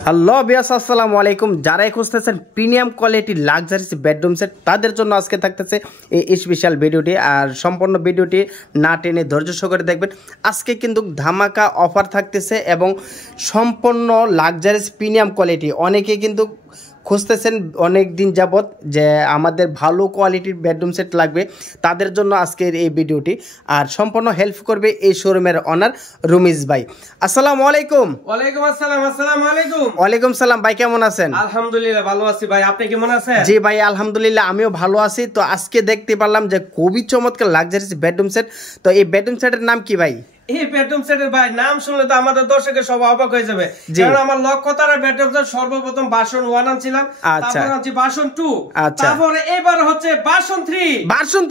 Hello বিয়াস, আসসালামু আলাইকুম। যারাই খুঁজতেছেন প্রিমিয়াম কোয়ালিটির লাক্সারিস বেডরুম সেট, তাদের জন্য আজকে থাকতেছে এই স্পেশাল ভিডিওটি। আর সম্পূর্ণ ভিডিওটি না টেনে ধৈর্য সহকারে দেখবেন। আজকে কিন্তু ধামাকা অফার থাকতেছে এবং সম্পূর্ণ লাক্সারিস প্রিমিয়াম কোয়ালিটি। অনেকে কিন্তু খুঁজতেছেন অনেক দিন যাবত যে আমাদের ভালো কোয়ালিটির বেডরুম সেট লাগবে, তাদের জন্য আজকের এই ভিডিওটি। আর সম্পূর্ণ হেল্প করবে এই শোরুমের অনার রুমিজ ভাই। আসসালামু আলাইকুম। ওয়ালাইকুম আসসালাম। আসসালামু আলাইকুম। ওয়ালাইকুম সালাম ভাই, কেমন আছেন? আলহামদুলিল্লাহ ভালো আছি ভাই, আপনি কেমন আছেন? জি ভাই আলহামদুলিল্লাহ, আমিও ভালো আছি। তো আজকে দেখতে পারলাম যে খুবই চমৎকার লাক্সারিস বেডরুম সেট। তো এই বেডরুম সেটের নাম কি ভাই? এই বেডরুম সেটের ভাই নাম শুনলে তো আমাদের দর্শকের সব অবাক হয়ে যাবে, কারণ আমার লক্ষ্যতারা বেডরুম সেট সর্বপ্রথম ভার্সন 1 আনছিলাম, তারপর আনছি ভার্সন 2, তারপরে এবার হচ্ছে ভার্সন 3। ভার্সন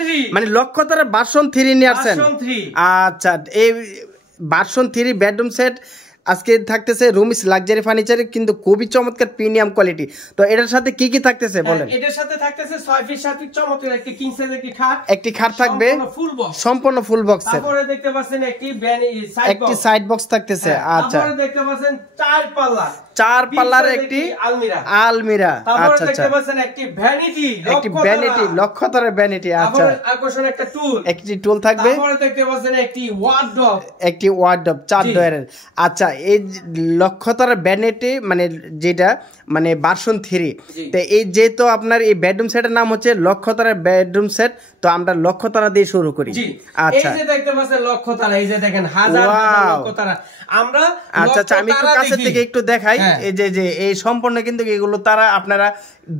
3 মানে লক্ষ্যতারা ভার্সন 3 নিয়ে আসছেন। আচ্ছা, এই ভার্সন 3 বেডরুম সেট আজকে থাকতেছে রুমিস লাক্সারি ফার্নিচারে, কিন্তু খুবই চমৎকার প্রিমিয়াম কোয়ালিটি। তো এটার সাথে কি কি থাকতেছে বলেন? এটার সাথে থাকতেছে 6 ফিট 7 ফিট চমৎকার একটি কিং সাইজ একটি খাট থাকবে, সম্পূর্ণ ফুল বক্স। তারপরে দেখতে পাচ্ছেন একটি সাইড বক্স থাকতেছে। আচ্ছা, তারপরে দেখতে পাচ্ছেন 4 পাল্লার একটি আলমিরা। তারপরে দেখতে পাচ্ছেন একটি ভ্যানিটি, লক্ষ্যতারার ভ্যানিটি। আচ্ছা, আকর্ষণ একটি টুল থাকবে। তারপরে দেখতে পাচ্ছেন একটি ওয়ার্ডরোব 4 ডয়ারের। আচ্ছা, এই লক্ষ্যতারার ভ্যানিটি মানে যেটা মানে ভার্সন 3। তো এই যেহেতু আপনার এই বেডরুম সেটের নাম হচ্ছে লক্ষ্যতারার বেডরুম সেট, তো আমরা লক্ষ্যতারা দিয়ে শুরু করি। আচ্ছা, এই যে দেখতে পাচ্ছেন লক্ষ্যতারা, এই যে দেখেন হাজার লক্ষ্যতারা আমরা। আচ্ছা, আমি একটু কাছে থেকে একটু দেখাই। এই যে এই সম্পূর্ণ কিন্তু এগুলো তারা আপনারা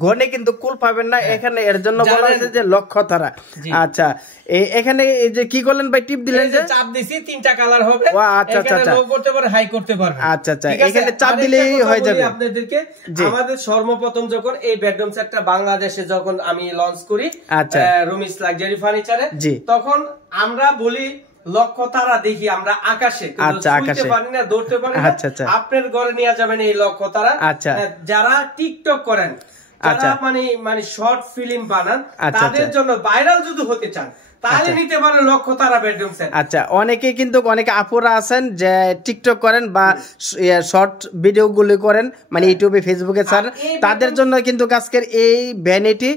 গনে কিন্তু কুল পাবেন না এখানে, এর জন্য বলা হয়েছে যে লক্ষ্যতারা। আচ্ছা, এখানে এই যে কি করলেন ভাই, টিপ দিলেন যে চাপ দিছি, 3টা কালার হবে। আচ্ছা আচ্ছা, লো করতে পারে, হাই করতে পারবে। আচ্ছা আচ্ছা, এখানে চাপ দিলেই হয়ে যাবে। আপনাদেরকে আমাদের সর্বপ্রথম যখন এই বেডরুম সেটটা বাংলাদেশে যখন আমি লঞ্চ করি রুমিস লাক্সারি ফার্নিচারে, তখন আমরা বলি লক্ষ্যতারা দেখি আমরা আকাশে, ছুঁতে পারি না, ধরতে পারি না। আপনার ঘরে নিয়ে যাবেন এই লক্ষ্যতারা। যারা টিকটক করেন, যারা মানে শর্ট ফিল্ম বানান, তাদের জন্য ভাইরাল যদি হতে চান তাহলে নিতে পারেন লক্ষ্যতারা বেডরুম সেট। আচ্ছা, অনেকে কিন্তু অনেকে আপুরা আছেন যে টিকটক করেন বা শর্ট ভিডিও গুলি করেন, মানে ইউটিউবে ফেসবুকে ছাড়েন, তাদের জন্য কিন্তু আজকের এই ভ্যানিটি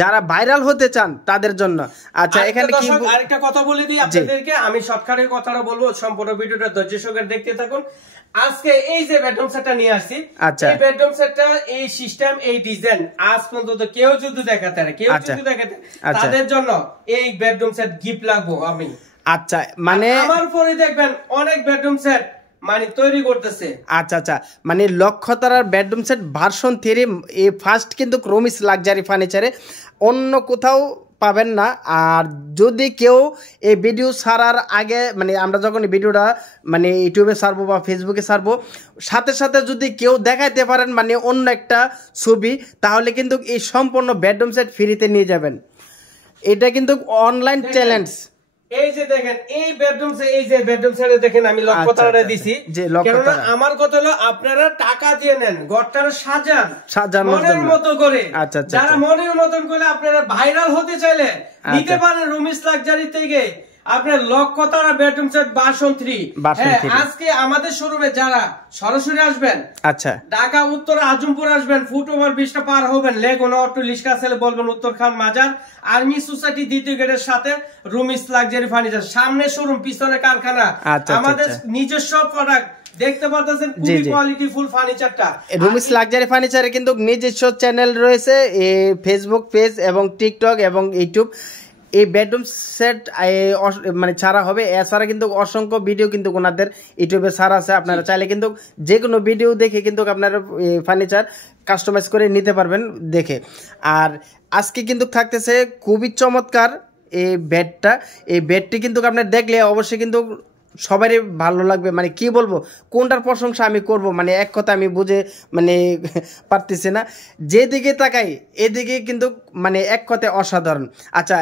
যারা ভাইরাল হতে চান তাদের জন্য। আচ্ছা, এখানে কি আরেকটা কথা বলে দিই আপনাদেরকে, আমি শর্টকাটে কথাটা বলবো, সম্পূর্ণ ভিডিওটা ধৈর্য সহকারে দেখতে থাকুন। আজকে এই যে বেডরুম সেটটা নিয়ে আসছি, এই বেডরুম সেটটা এই সিস্টেম এই ডিজাইন আজ পর্যন্ত কেউ যদি দেখাতে তাদের জন্য এই বেডরুম সেট গিফট লাগবো আমি। আচ্ছা, মানে আমার পরে দেখবেন অনেক বেডরুম সেট মানে তৈরি করতেছে। আচ্ছা আচ্ছা, মানে লক্ষ্যতারার বেডরুম সেট ভার্সন 3 এই ফার্স্ট কিন্তু রুমিস লাক্সারি ফার্নিচারে, অন্য কোথাও পাবেন না। আর যদি কেউ এই ভিডিও ছাড়ার আগে মানে আমরা যখন এই ভিডিওটা মানে ইউটিউবে ছাড়বো বা ফেসবুকে ছাড়বো, সাথে সাথে যদি কেউ দেখাইতে পারেন মানে অন্য একটা ছবি, তাহলে কিন্তু এই সম্পূর্ণ বেডরুম সেট ফ্রিতে নিয়ে যাবেন। এটা কিন্তু অনলাইন চ্যালেঞ্জ। এই যে দেখেন এই বেডরুম সেট, এই যে বেডরুম সেটে দেখেন আমি লক্ষ্যতারা দিছি, কারণ আমার কথা হলো আপনারা টাকা দিয়ে নেন, ঘরটা সাজান মনের মতো করে। যারা মনের মতন করে আপনারা ভাইরাল হতে চাইলে নিতে পারেন রুমিস লাক্সারি থেকে আপনার লক্ষ্যতারা বেডরুম সেট ভার্সন 3। আজকে আমাদের শোরুমে যারা সরাসরি আসবেন, আচ্ছা ঢাকা উত্তর আজমপুর আসবেন, ফুটওভার ব্রিজটা পার হবেন, লেগুনা অটো লিস্কা ছেলে বলবেন উত্তর খান মাজার আর্মি সোসাইটি দ্বিতীয় গেটের সাথে রুমিস লাক্সারি ফার্নিচার, সামনে শোরুম পিছনে কারখানা। আমাদের নিজস্ব প্রোডাক্ট দেখতে পাচ্ছেন, খুবই কোয়ালিটি ফুল ফার্নিচারটা। রুমিস লাক্সারি ফার্নিচারে কিন্তু নিজস্ব চ্যানেল রয়েছে, ফেসবুক পেজ এবং টিকটক এবং ইউটিউব। এই বেডরুম সেট মানে ছাড়া হবে, এছাড়া কিন্তু অসংখ্য ভিডিও কিন্তু ওনাদের ইউটিউবে ছাড়া আছে। আপনারা চাইলে কিন্তু যে কোনো ভিডিও দেখে কিন্তু আপনারা ফার্নিচার কাস্টমাইজ করে নিতে পারবেন দেখে। আর আজকে কিন্তু থাকতেছে খুবই চমৎকার এই বেডটা। এই বেডটি কিন্তু আপনার দেখলে অবশ্যই কিন্তু সবারই ভালো লাগবে। মানে কি বলবো, কোনটার প্রশংসা আমি করব, মানে এক কথা আমি বুঝে মানে পারতেছি না। যেদিকে তাকাই এদিকে কিন্তু মানে এক কথায় অসাধারণ। আচ্ছা,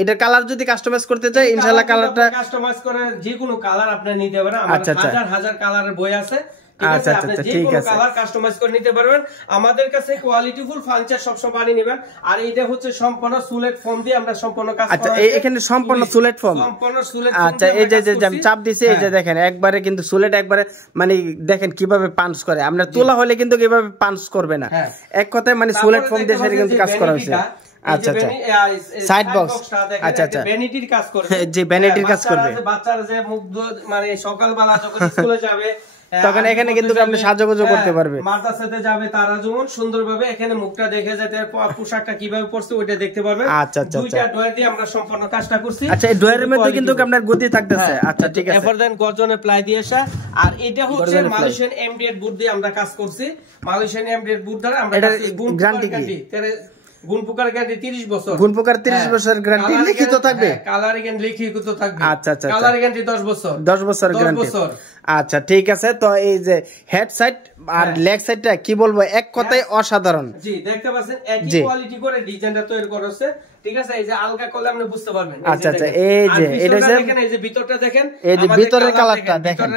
এটার কালার যদি কাস্টমাইজ করতে চাই, ইনশাআল্লাহ কালারটা কাস্টমাইজ করে যে কোনো কালার আপনি নিতে পারেন। আমাদের হাজার হাজার কালারের বই আছে, আচ্ছা আচ্ছা ঠিক আছে, কালার কাস্টমাইজ করে নিতে পারবেন। আমাদের কাছে কোয়ালিটিফুল ফার্নিচার সবসময় বানিয়ে নেবেন। আর এটা হচ্ছে সম্পূর্ণ সুলেট ফোম দিয়ে আমরা সম্পূর্ণ কাজ করা। আচ্ছা এখানে সম্পূর্ণ সুলেট ফোম, সম্পূর্ণ সুলেট। আচ্ছা এই যে আমি চাপ দিছি, এই যে দেখেন একবারে কিন্তু সুলেট একবারে মানে দেখেন কিভাবে পাঞ্চ করে। আমরা তোলা হলে কিন্তু কিভাবে পাঞ্চ করবে না, এক কথায় মানে সুলেট ফোম দিয়ে সেটা কিন্তু কাজ করা হয়েছে। আচ্ছা আচ্ছা সাইড বক্স, আচ্ছা আচ্ছা ভ্যানিটির কাজ করবে, জি ভ্যানিটির কাজ করবে। বাচ্চারা যে মুখ মানে সকালবেলা যখন স্কুলে যাবে তখন এখানে কিন্তু আপনি সাজগোজও করতে পারবে, মাদ্রাসাতে যাবে তারা যেমন সুন্দরভাবে এখানে মুখটা দেখে যেতে পোশাকটা কিভাবে পরছে ওইটা দেখতে পারবেন। আচ্ছা আচ্ছা দুইটা ডয়ার দিয়ে আমরা সম্পূর্ণ কাজটা করছি। আচ্ছা এই ডয়ারের মধ্যে কিন্তু আপনার গদি থাকতেছে। আচ্ছা ঠিক আছে, এরপর দেন গর্জনের প্লাই দিয়ে আসা। আর এটা হচ্ছে মালয়েশিয়ান এমডিএড বুট দিয়ে আমরা কাজ করছি। মালয়েশিয়ান এমডিএড বুট দ্বারা আমরা গ্যারান্টি কি গুণপোকার গ্যারান্টি 30 বছর, গুণপোকার 30 বছরের গ্যারান্টি লিখিত থাকবে, কালার গ্যারান্টি লিখিত থাকবে। আচ্ছা আচ্ছা কালার গ্যারান্টি 10 বছর, 10 বছর গ্যারান্টি। আচ্ছা ঠিক আছে, তো এই যে হেড সাইড আর লেগ সাইডটা কি বলবো, এক কথায় অসাধারণ। জি দেখতে পাচ্ছেন একই কোয়ালিটি করে ডিজাইনটা তৈরি করা হচ্ছে, ঠিক আছে। এই যে আলগা করলে আপনি বুঝতে পারবেন। আচ্ছা আচ্ছা এই যে এটা দেখেন, এই যে ভিতরটা দেখেন, এই যে ভিতরের কালারটা দেখেন,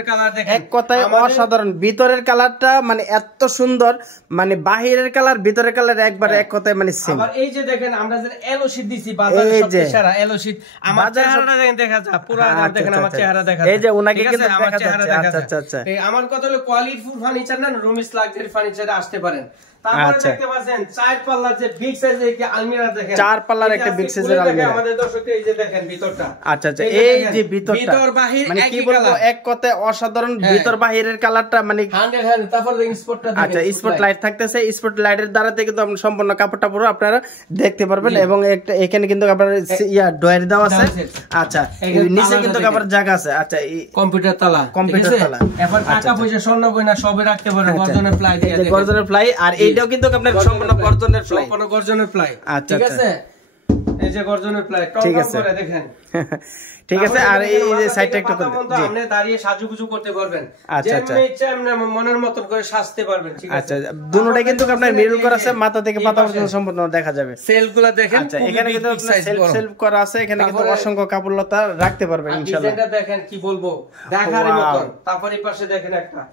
এক কথায় অসাধারণ। ভিতরের কালারটা মানে এত সুন্দর, মানে বাহিরের কালার ভিতরের কালার একবারে এক কথায় মানে সেম। আবার এই যে দেখেন আমরা যে এলো শীট দিছি বাজারে সবচেয়ে সেরা এলো শীট। আমার চেহারাটা দেখেন, দেখা যায় পুরো দেখেন আমার চেহারা দেখা যায়, এই যে উনাকে কিন্তু আমার দেখা চেহারা যাচ্ছে। দেখা আচ্ছা যায়। আচ্ছা আমার কথা হলো কোয়ালিটিফুল ফার্নিচার না, রুমিস লাক্সারি ফার্নিচারে আসতে পারেন। তারপরে দেখতে পাচ্ছেন 4 পাল্লার যে বিগ সাইজের একটা আলমিরা দেখেন, 4 পাল্লার একটা বিগ সাইজের আলমিরা আমাদের দর্শকদের। এই যে দেখেন ভিতরটা, আচ্ছা আচ্ছা এই যে ভিতরটা ভিতর বাহির মানে কি বলবো, এক কথায় অসাধারণ। ভিতর বাহিরের কালারটা মানে 100। তারপর দেখেন স্পটটা দেখেন, আচ্ছা স্পট লাইট থাকতেছে, স্পট লাইটের দ্বারা কিন্তু আপনি সম্পূর্ণ কাপড়টা পুরো আপনারা দেখতে পারবেন। এবং একটা এখানে কিন্তু আপনার ডয়ার দেওয়া আছে। আচ্ছা নিচে কিন্তু আবার জায়গা আছে। আচ্ছা কম্পিউটার তালা, কম্পিউটার তালা, এবার টাকা পয়সা স্বর্ণ গয়না সবই রাখতে পারেন গর্জনের প্লাই দিয়ে। গর্জনের প্লাই, আর এইটাও কিন্তু আপনার সম্পূর্ণ গর্জনের প্লাই, সম্পূর্ণ গর্জনের প্লাই। আচ্ছা ঠিক আছে, এই যে গর্জনের প্লাই ঠিক আছে দেখেন, ঠিক আছে। আর এই যে সাইডটা একটু জি আপনি দাঁড়িয়ে সাজুগুজু করতে পারবেন, আচ্ছা আচ্ছা ইচ্ছা আপনি মনের মতন করে সাজতে পারবেন, ঠিক আছে। আচ্ছা দুটোটাই কিন্তু আপনার মিরর করা আছে, মাথা থেকে পাতা পর্যন্ত সম্পূর্ণ দেখা যাবে। সেলফগুলো দেখেন, আচ্ছা এখানে কিন্তু আপনার সেলফ করা আছে, এখানে কিন্তু অসংখ্য কাপড়লতা রাখতে পারবেন ইনশাআল্লাহ। ডিজাইনটা দেখেন কি বলবো, দেখার মতন। তারপর এই পাশে দেখেন একটা,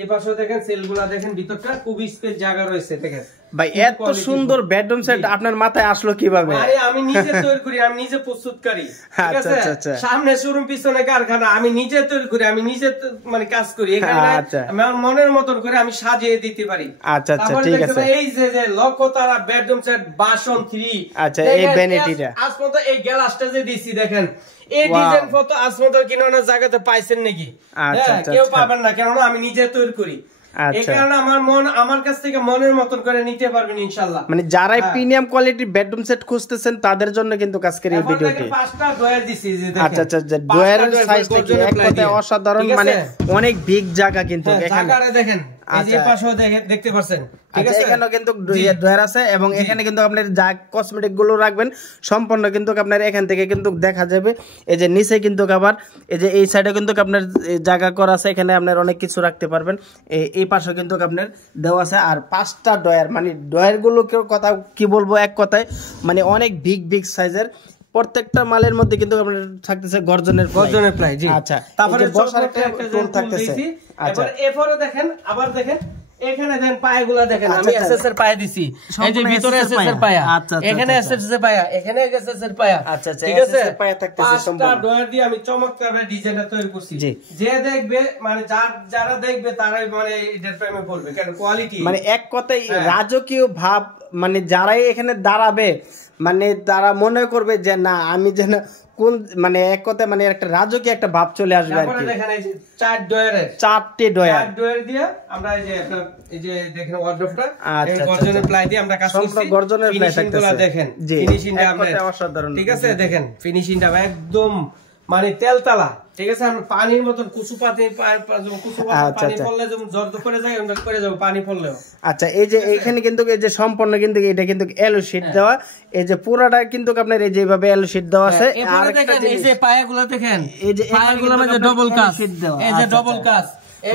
এই পাশে দেখেন সেলগুলা দেখেন, ভিতরটা খুব স্পেস জায়গা রয়েছে দেখেন। ভাই এত সুন্দর বেডরুম সেট আপনার মাথায় আসলো কিভাবে? আরে আমি নিজে তৈরি করি, আমি নিজে প্রস্তুতকারী, ঠিক আছে। সামনে শোরুম পিছনে কারখানা, আমি নিজে তৈরি করি, আমি নিজে মানে কাজ করি। এখানে আমার মনের মতন করে আমি সাজিয়ে দিতে পারি। আচ্ছা আচ্ছা ঠিক আছে। এই যে লক্ষতারা বেডরুম সেট বাসন 3, আচ্ছা এই ভ্যানিটিটা আজ পর্যন্ত এই গ্লাসটা যে দিছি দেখেন, এই ডিজাইন ফটো আজ পর্যন্ত কিনানো জায়গাতে পাইছেন নাকি? কেউ পাবেন না, কেননা আমি নিজে তৈরি করি। এই কারণে আমার কাছ থেকে মনের মতন করে নিতে পারবেন ইনশাআল্লাহ। মানে যারাই প্রিমিয়াম কোয়ালিটির বেডরুম সেট খুঁজতেছেন তাদের জন্য কিন্তু আজকের এই ভিডিওটি। 5টা ডয়ার দিছি যে দেখেন। আচ্ছা আচ্ছা ডয়ারের সাইজটা কি এক কথায় অসাধারণ, মানে অনেক বিগ জায়গা কিন্তু এখানে দেখেন। এই যে পাশেও দেখতে পাচ্ছেন, ঠিক আছে। এখানেও কিন্তু ডয়ার আছে, এবং এখানে কিন্তু আপনার যা কসমেটিক গুলো রাখবেন সম্পূর্ণ কিন্তু আপনার এখান থেকে কিন্তু দেখা যাবে। এই যে নিচে কিন্তু আবার এই যে এই সাইডে কিন্তু আপনার জায়গা করা আছে, এখানে আপনার অনেক কিছু রাখতে পারবেন। এই পাশে কিন্তু আপনার দেওয়া আছে। আর 5টা ডয়ার, মানে ডয়ার গুলো কথা কি বলবো, এক কথায় মানে অনেক বিগ সাইজের। প্রত্যেকটা মালের মধ্যে কিন্তু আপনার থাকতেছে গর্জনের প্লাই। জি আচ্ছা, তারপরে বসার একটা টুল থাকতেছে। আচ্ছা এরপরে দেখেন, আবার দেখেন এখানে দেন পায়াগুলা দেখেন, আমি এসএস এর পায়া দিছি। এই যে ভিতরে এসএস এর পায়া, এখানে এসএস এর পায়া, এখানে এসএস এর পায়া। আচ্ছা আচ্ছা ঠিক আছে, পায়া থাকতেছে সম্পূর্ণ। 5টা ডয়ার দিয়ে আমি চমৎকার ডিজাইনটা তৈরি করছি। যে দেখবে মানে যারা দেখবে তারাই মানে এটার প্রেমে পড়বে, কারণ কোয়ালিটি মানে এক কথায় রাজকীয় ভাব, মানে যারাই এখানে দাঁড়াবে মানে তারা মনে করবে যে না আমি যেন কোন মানে এক কথায় মানে একটা রাজকীয় একটা ভাব চলে আসবে আর কি। দেখেন এই যে 4 ডয়ারের 4টে ডয়ার দিয়ে আমরা এই যে দেখেন ওয়ার্ডরোবটা গর্জনের প্লাই দিয়ে আমরা কাজ করছি। গর্জনের প্লাই থাকতেছে দেখেন, ফিনিশিংটা আপনাদের অসাধারণ, ঠিক আছে। দেখেন ফিনিশিংটা একদম মানে তেলতালা, ঠিক আছে। আমরা পানির মতন কুচু পানি পড়লে যেমন জর্দ করে যায় আমরা করে যাব পানি পড়লেও। আচ্ছা এই যে এখানে কিন্তু এই যে সম্পূর্ণ কিন্তু এটা কিন্তু এলো শীট দেওয়া, এই যে পুরোটা কিন্তু আপনার এই যেভাবে এলো শীট দেওয়া আছে। আর দেখেন এই যে পায়াগুলো দেখেন, এই যে পায়াগুলো মধ্যে ডবল কাজ, এই যে ডবল কাজ,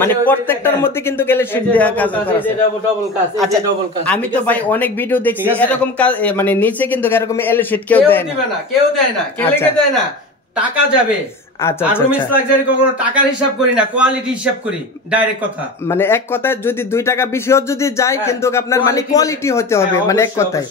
মানে প্রত্যেকটার মধ্যে কিন্তু গেলে শীট দেওয়া কাজ করা আছে। আচ্ছা ডবল কাজ, আমি তো ভাই অনেক ভিডিও দেখছি এরকম কাজ, মানে নিচে কিন্তু এরকম এলো শীট কেউ দেয় না, কেউ দেয় না। কে লেগে দেয় না? টাকা যাবে, আচ্ছা আর রুমিস লাক্সারি কখনো টাকার হিসাব করি না, কোয়ালিটি হিসাব করি, ডাইরেক্ট কথা। মানে এক কথায় যদি 2 টাকা বেশিও যদি যায় কিন্তু আপনার মানে কোয়ালিটি হতে হবে, মানে এক কথায়।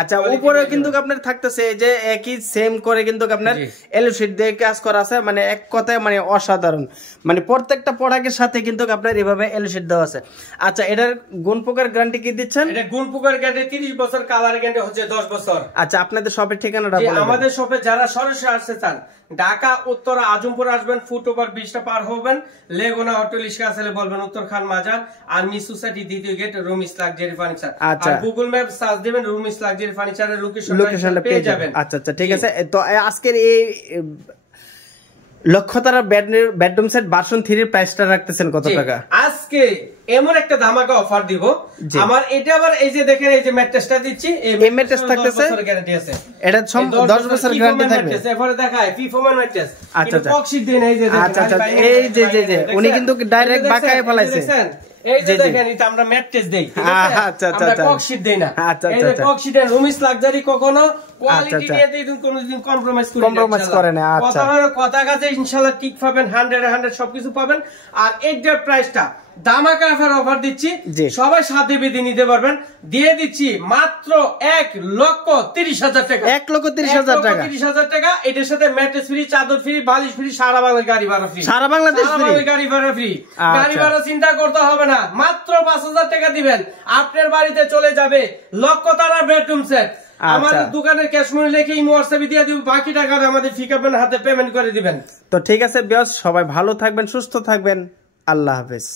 আচ্ছা, উপরেও কিন্তু আপনার থাকতেছে এই যে একই সেম করে কিন্তু আপনার এলও শীট দিয়ে কাজ করা আছে, মানে এক কথায় মানে অসাধারণ, মানে প্রত্যেকটা প্রোডাক্টের সাথে কিন্তু আপনার এভাবে এলও শীট দেওয়া আছে। আচ্ছা, এটার গুণ পোকার গ্যারান্টি কি দিচ্ছেন? এটা গুণ পোকার গ্যারান্টি 30 বছর, কালার গ্যারান্টি হচ্ছে 10 বছর। আচ্ছা, আপনাদের শপের ঠিকানাটা বলেন। আমাদের শপে যারা সরাসরি আসতে চান, ঢাকা উত্তরা আজমপুর আসবেন, ফুটওভার 20টা পার হবেন, লেগুনা হোটেল ইসকা আসলে বলবেন উত্তর খান মাজার, আর মিস সোসাইটি দ্বিতীয় গেট, রুমিস লাক্সারি ফার্নিচার। আর গুগল ম্যাপ সার্চ দিবেন, রুমিস লাক্সারি ফার্নিচারের লোকেশনটা পেয়ে যাবেন। আচ্ছা আচ্ছা, ঠিক আছে। তো আজকের এই লক্ষ্যতারা বেডরুম সেট ভার্সন 3 এর প্রাইসটা রাখতেছেন কত টাকা? আজকে এমন একটা ধামাকা অফার দিব। আমার এটা আবার এই যে দেখেন, এই যে ম্যাট্রেসটা দিচ্ছি, এই ম্যাট্রেস থাকতেছে, 10 বছর গ্যারান্টি আছে। এটা 10 বছর গ্যারান্টি থাকবে। এরপরে দেখায় পিফোমান ম্যাট্রেস। আচ্ছা আচ্ছা, কক্সিট দেন, এই যে দেখেন। আচ্ছা আচ্ছা, এই যে উনি কিন্তু ডাইরেক্ট বাঁকায় ফলাইছে। এই যে দেখেন, এটা আমরা ম্যাট্রেস দেই, ঠিক আছে? আচ্ছা আচ্ছা, আমরা কক্সিট দেই না। আচ্ছা এই যে কক্সিটের রুমিস লাক্সারি কখনো কোয়ালিটি নিয়ে দিন কোনোদিন কম্প্রোমাইজ করে না। আচ্ছা, কথা কাজে ইনশাআল্লাহ ঠিক পাবেন, 100 সবকিছু পাবেন। আর এটার প্রাইসটা ধামাকা অফার দিচ্ছি, সবাই সাথে বেঁধে নিতে পারবেন। দিয়ে দিচ্ছি মাত্র 1,30,000 টাকা। 1,30,000 টাকা, 30,000 টাকা। এটার সাথে ম্যাট্রেস ফ্রি, চাদর ফ্রি, বালিশ ফ্রি, সারা বাংলা গাড়ি ভাড়া ফ্রি। সারা বাংলাদেশ গাড়ি ভাড়া ফ্রি। গাড়ি ভাড়া চিন্তা করতে হবে না, মাত্র 5,000 টাকা দিবেন, আপনার বাড়িতে চলে যাবে লক্ষ্যতারা বেডরুম সেট। আমাদের দোকানের ক্যাশ মনি লেখে ইমো হোয়াটসঅ্যাপে দিয়ে দিব, বাকি টাকা আমাদের ফিকাপের হাতে পেমেন্ট করে দিবেন। তো ঠিক আছে বিয়াস, সবাই ভালো থাকবেন, সুস্থ থাকবেন, আল্লাহ হাফেজ।